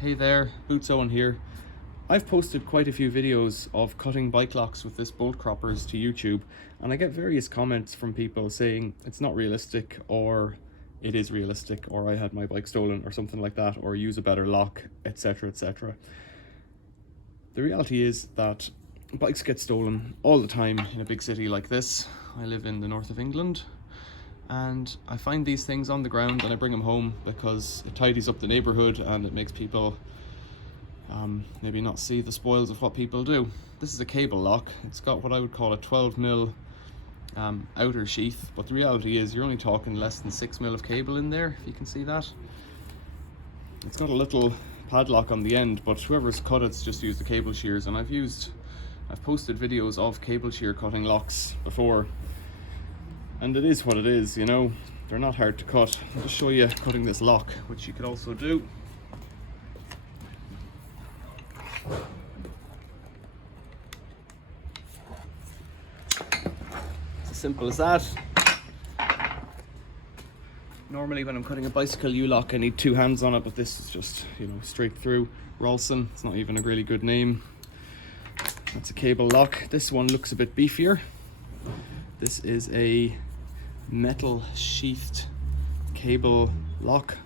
Hey there, Boots Owen here. I've posted quite a few videos of cutting bike locks with this bolt croppers to YouTube, and I get various comments from people saying it's not realistic, or it is realistic, or I had my bike stolen, or something like that, or use a better lock, etc, etc. The reality is that bikes get stolen all the time in a big city like this. I live in the north of England, and I find these things on the ground and I bring them home because it tidies up the neighborhood and it makes people maybe not see the spoils of what people do. This is a cable lock. It's got what I would call a 12mm outer sheath, but the reality is you're only talking less than 6mm of cable in there, if you can see that. It's got a little padlock on the end, but whoever's cut it's just used the cable shears, and I've posted videos of cable shear cutting locks before, and it is what it is, you know. They're not hard to cut. I'll just show you cutting this lock, which you could also do. It's as simple as that. Normally when I'm cutting a bicycle U-lock I need two hands on it, but this is just, you know, straight through. Ralston, it's not even a really good name. That's a cable lock. This one looks a bit beefier. This is a metal sheathed cable lock,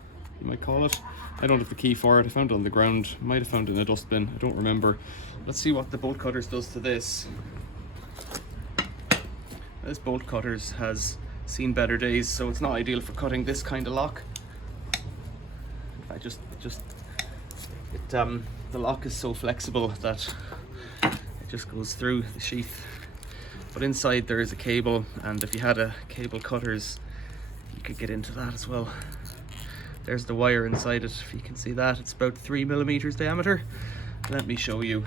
you might call it. I don't have the key for it. I found it on the ground. Might have found it in a dustbin. I don't remember. Let's see what the bolt cutters does to this. This bolt cutters has seen better days, so it's not ideal for cutting this kind of lock. The lock is so flexible that it just goes through the sheath. But inside there is a cable, and if you had a cable cutters, you could get into that as well. There's the wire inside it, if you can see that. It's about 3mm diameter. Let me show you.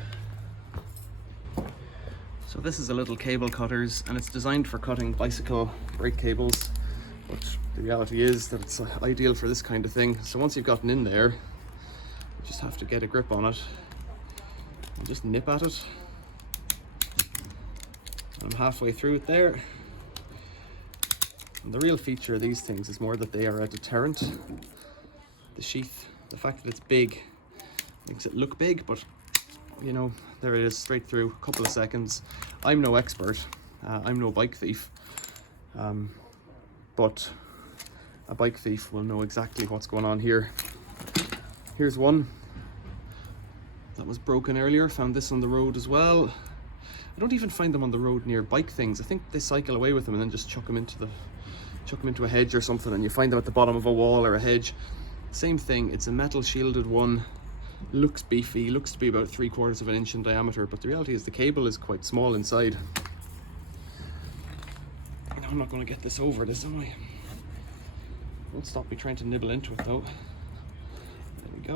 So this is a little cable cutters, and it's designed for cutting bicycle brake cables, but the reality is that it's ideal for this kind of thing. So once you've gotten in there, you just have to get a grip on it and just nip at it. I'm halfway through it there. And the real feature of these things is more that they are a deterrent. The sheath, the fact that it's big, makes it look big, but you know, there it is, straight through, a couple of seconds. I'm no expert, I'm no bike thief, but a bike thief will know exactly what's going on here. Here's one that was broken earlier, found this on the road as well. I don't even find them on the road near bike things. I think they cycle away with them and then just chuck them into a hedge or something, and you find them at the bottom of a wall or a hedge. Same thing, it's a metal shielded one. Looks beefy, looks to be about 3/4 of an inch in diameter, but the reality is the cable is quite small inside. I'm not going to get this over this, am I? Won't stop me trying to nibble into it though. There we go.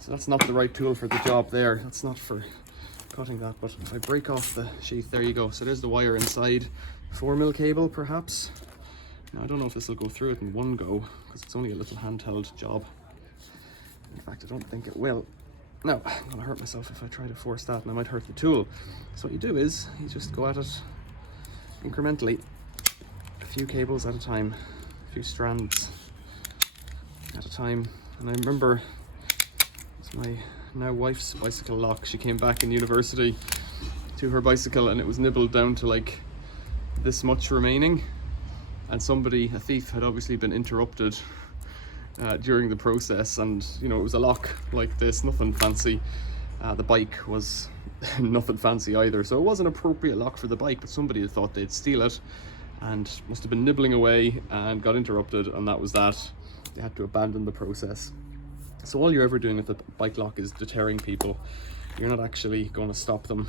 So that's not the right tool for the job there. That's not for cutting that, but if I break off the sheath, there you go. So there's the wire inside. 4mm cable perhaps. Now I don't know if this will go through it in one go, because it's only a little handheld job. In fact, I don't think it will. No, I'm gonna hurt myself if I try to force that, and I might hurt the tool. So what you do is, you just go at it incrementally. A few cables at a time, a few strands at a time. And I remember it's my now wife's bicycle lock. She came back in university to her bicycle and it was nibbled down to like this much remaining, and somebody, a thief, had obviously been interrupted during the process, and you know, it was a lock like this, nothing fancy. The bike was nothing fancy either, so it was an appropriate lock for the bike, but somebody had thought they'd steal it and must have been nibbling away and got interrupted, and that was that. They had to abandon the process. So all you're ever doing with the bike lock is deterring people. You're not actually going to stop them.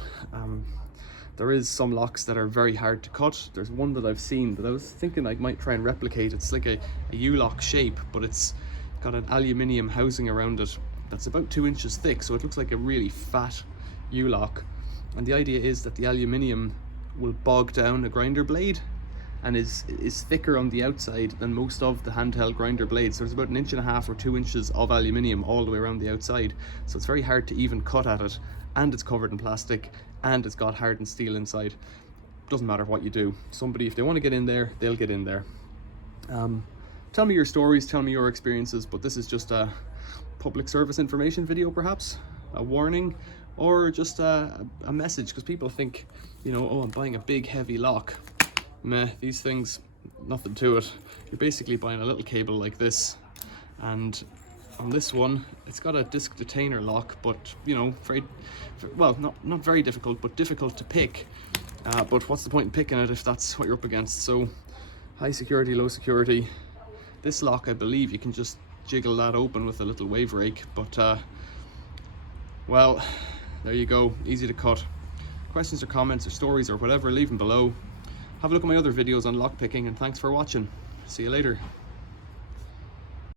There is some locks that are very hard to cut. There's one that I've seen that I was thinking I might try and replicate. It's like a U-lock shape, but it's got an aluminium housing around it that's about 2 inches thick, so it looks like a really fat U-lock. And the idea is that the aluminium will bog down a grinder blade and is thicker on the outside than most of the handheld grinder blades. So there's about 1.5 inches or 2 inches of aluminium all the way around the outside. So it's very hard to even cut at it, and it's covered in plastic, and it's got hardened steel inside. Doesn't matter what you do. Somebody, if they want to get in there, they'll get in there. Tell me your stories, tell me your experiences, but this is just a public service information video, perhaps a warning, or just a message, because people think, you know, oh, I'm buying a big heavy lock. Meh, these things, nothing to it. You're basically buying a little cable like this, and on this one it's got a disc detainer lock, but you know, not very difficult, but difficult to pick. But what's the point in picking it if that's what you're up against? So high security, low security. This lock, I believe you can just jiggle that open with a little wave rake, but well, there you go, easy to cut. Questions or comments or stories or whatever, leave them below. Have a look at my other videos on lock picking, and thanks for watching. See you later.